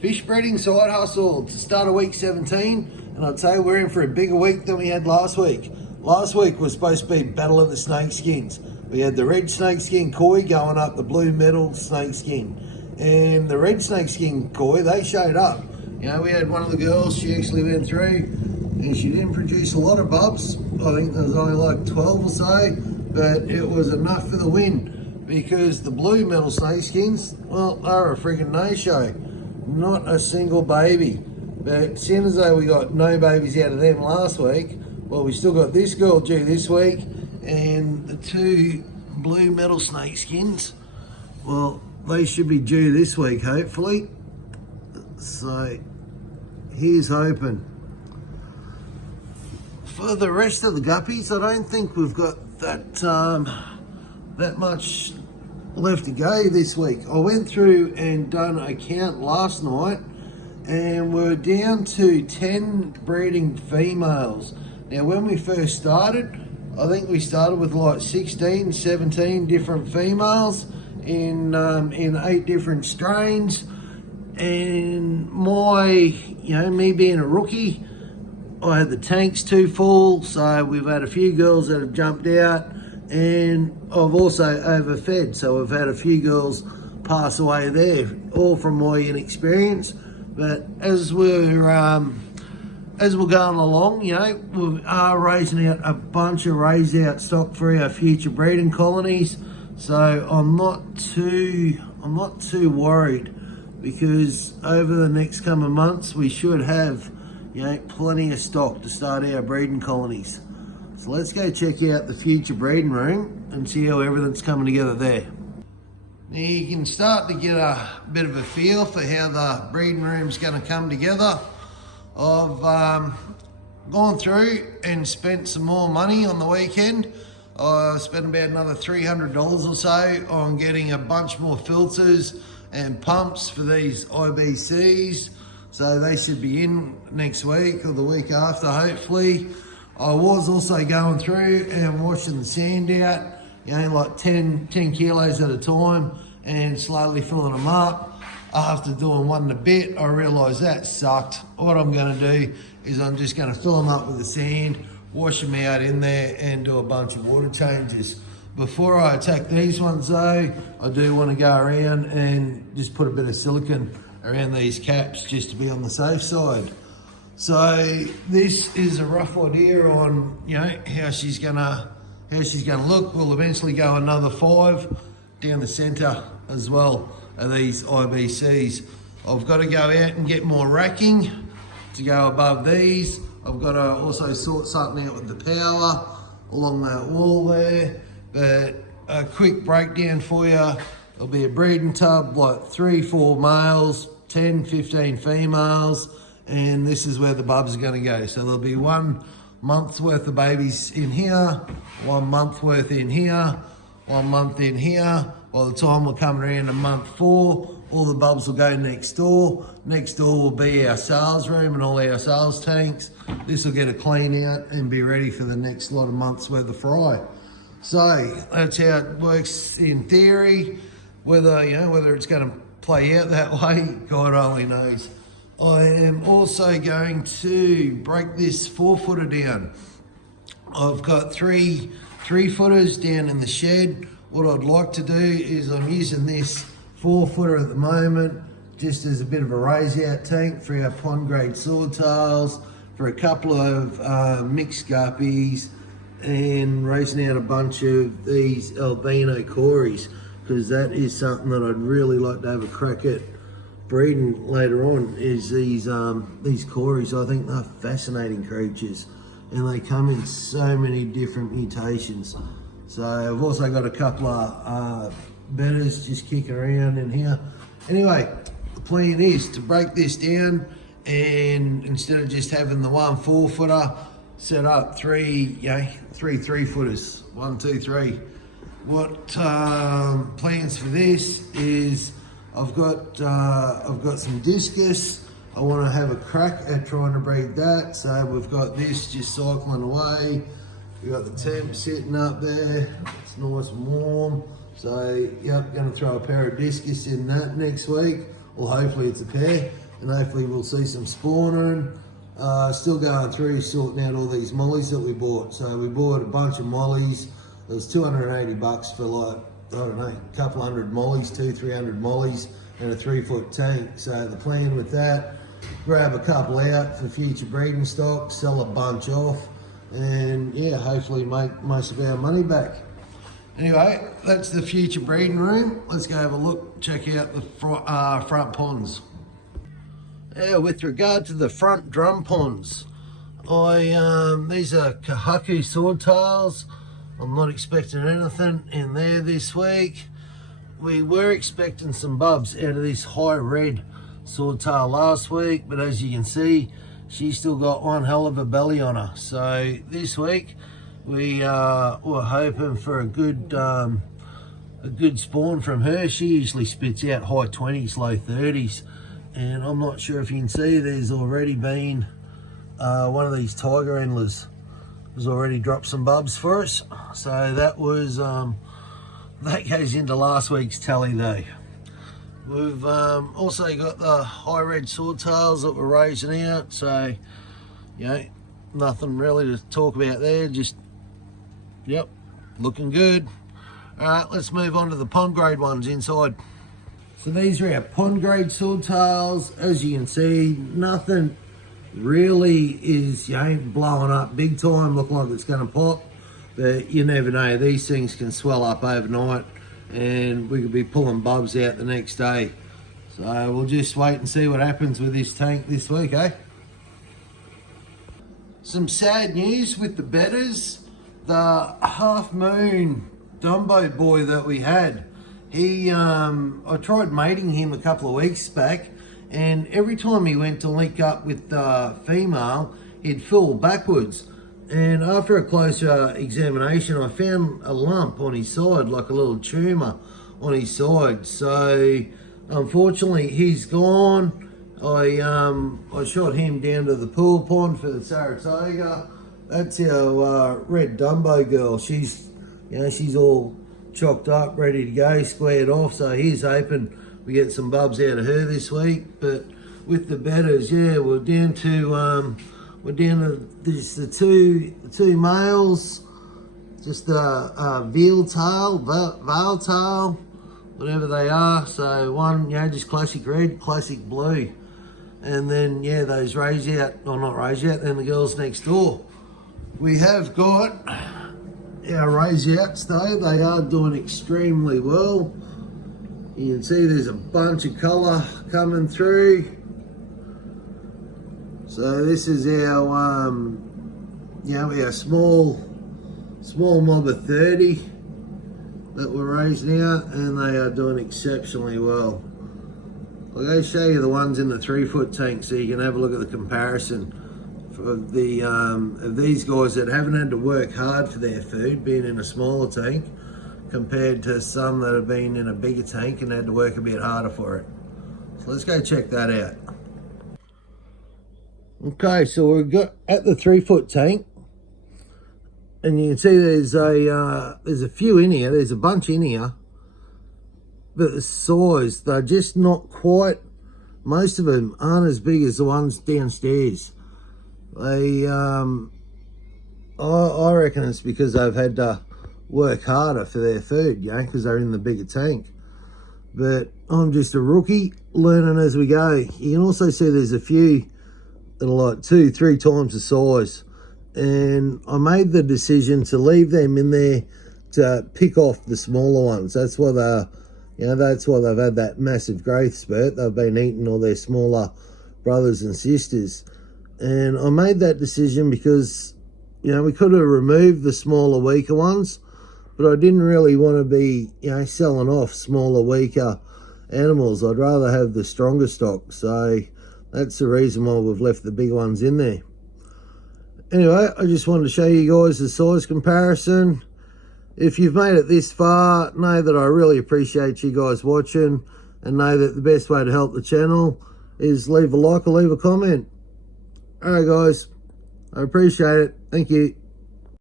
Fish breeding side hustle to start of week 17, and I'd say we're in for a bigger week than we had last week. Last week was supposed to be Battle of the Snakeskins. We had the red snakeskin koi going up the blue metal snakeskin. And the red snakeskin koi, they showed up. You know, we had one of the girls, she actually went through and she didn't produce a lot of bubs. I think there was only like 12 or so, but it was enough for the win because the blue metal snakeskins, well, they were a friggin' no-show. Not a single baby. But seeing as though we got no babies out of them last week, well, we still got this girl due this week and the two blue metal snakeskins, well, they should be due this week, hopefully. So, here's hoping. For the rest of the guppies, I don't think we've got that much left to go this week. I went through and done a count last night and we're down to 10 breeding females. Now when we first started, I think we started with like 16, 17 different females in 8 different strains. And me being a rookie, I had the tanks too full, so we've had a few girls that have jumped out. And I've also overfed, so we've had a few girls pass away there, all from my inexperience. But as we're going along, you know, we are raising out a bunch of raised out stock for our future breeding colonies. So I'm not too worried because over the next coming months we should have, you know, plenty of stock to start our breeding colonies. So let's go check out the future breeding room and see how everything's coming together there. Now you can start to get a bit of a feel for how the breeding room's going to come together. I've gone through and spent some more money on the weekend. I spent about another $300 or so on getting a bunch more filters and pumps for these IBCs. So they should be in next week or the week after, hopefully. I was also going through and washing the sand out, you know, like 10 kilos at a time and slowly filling them up. After doing one and a bit, I realised that sucked. What I'm going to do is I'm just going to fill them up with the sand, wash them out in there and do a bunch of water changes. Before I attack these ones though, I do want to go around and just put a bit of silicone around these caps just to be on the safe side. So this is a rough idea on, you know, how she's gonna look. We'll eventually go another 5 down the centre as well of these IBCs. I've got to go out and get more racking to go above these. I've got to also sort something out with the power along that wall there. But a quick breakdown for you. There'll be a breeding tub, like 3-4 males, 10-15 females. And this is where the bubs are going to go. So there'll be 1 month's worth of babies in here, 1 month worth in here, 1 month in here. By the time we're coming around to month 4, all the bubs will go next door. Next door will be our sales room and all our sales tanks. This will get a clean out and be ready for the next lot of months worth of fry. So that's how it works in theory. Whether it's going to play out that way, God only knows. I am also going to break this 4-footer down. I've got three 3-footers down in the shed. What I'd like to do is I'm using this 4-footer at the moment just as a bit of a raise out tank for our Pong-grade swordtails, for a couple of mixed guppies, and raising out a bunch of these albino cories, because that is something that I'd really like to have a crack at breeding later on, is these cories. I think they're fascinating creatures and they come in so many different mutations. So I've also got a couple of Bettas just kicking around in here. Anyway, the plan is to break this down, and instead of just having the 1 4-footer, set up 3 3-footers, 1, 2, 3. What plans for this is I've got some discus. I want to have a crack at trying to breed that. So we've got this just cycling away. We've got the temp sitting up there. It's nice and warm. So, yep, going to throw a pair of discus in that next week. Well, hopefully it's a pair. and hopefully we'll see some spawning. Still going through sorting out all these mollies that we bought. So we bought a bunch of mollies. It was 280 bucks for like, I don't know, a couple hundred mollies, 300 mollies, and a 3-foot tank. So the plan with that, grab a couple out for future breeding stock, sell a bunch off, and yeah, hopefully make most of our money back. Anyway, that's the future breeding room. Let's go have a look, check out the front ponds. Yeah, with regard to the front drum ponds, these are Kahaku swordtails. I'm not expecting anything in there this week. We were expecting some bubs out of this high red swordtail last week, but as you can see, she's still got one hell of a belly on her. So this week we were hoping for a good spawn from her. She usually spits out high 20s, low 30s, and I'm not sure if you can see, there's already been one of these tiger endlers has already dropped some bubs for us. So that was that goes into last week's tally though. We've also got the high red swordtails that we're raising out, so you know, nothing really to talk about there, just yep, looking good. All right, let's move on to the Pong-grade ones inside. So these are our Pong-grade swordtails. As you can see, nothing really is, you know, blowing up big time, looking like it's going to pop, but you never know, these things can swell up overnight and we could be pulling bubs out the next day. So we'll just wait and see what happens with this tank this week, eh? Some sad news with the Bettas. The half moon Dumbo boy that we had, he I tried mating him a couple of weeks back, and every time he went to link up with the female, he'd fall backwards. And after a closer examination, I found a lump on his side, like a little tumour on his side. So unfortunately, he's gone. I shot him down to the pool pond for the Saratoga. That's our red Dumbo girl. She's, you know, she's all chocked up, ready to go, squared off. So he's hoping we get some bubs out of her this week. But with the Bettas, yeah, we're down to just the two males, just the veal tail, whatever they are. So one, you know, just classic red, classic blue, and then yeah, those raise out, or not raise out, then the girls next door. We have got our raise outs though. They are doing extremely well. You can see there's a bunch of colour coming through. So this is our, you know, our small mob of 30 that we're raising out, and they are doing exceptionally well. I'll go show you the ones in the 3-foot tank so you can have a look at the comparison of the of these guys that haven't had to work hard for their food, being in a smaller tank, compared to some that have been in a bigger tank and had to work a bit harder for it. So let's go check that out. Okay, so we've got at the 3-foot tank, and you can see there's a few in here. There's a bunch in here, but the size, they're just not quite. Most of them aren't as big as the ones downstairs. They, I reckon it's because they've had to work harder for their food, you know, because they're in the bigger tank. But I'm just a rookie, learning as we go. You can also see there's a few that are like 2-3 times the size, and I made the decision to leave them in there to pick off the smaller ones. That's why they're, you know, that's why they've had that massive growth spurt. They've been eating all their smaller brothers and sisters, and I made that decision because, you know, we could have removed the smaller, weaker ones, but I didn't really want to be, you know, selling off smaller, weaker animals. I'd rather have the stronger stock. So that's the reason why we've left the big ones in there. Anyway, I just wanted to show you guys the size comparison. If you've made it this far, know that I really appreciate you guys watching, and know that the best way to help the channel is leave a like or leave a comment. Alright guys, I appreciate it. Thank you.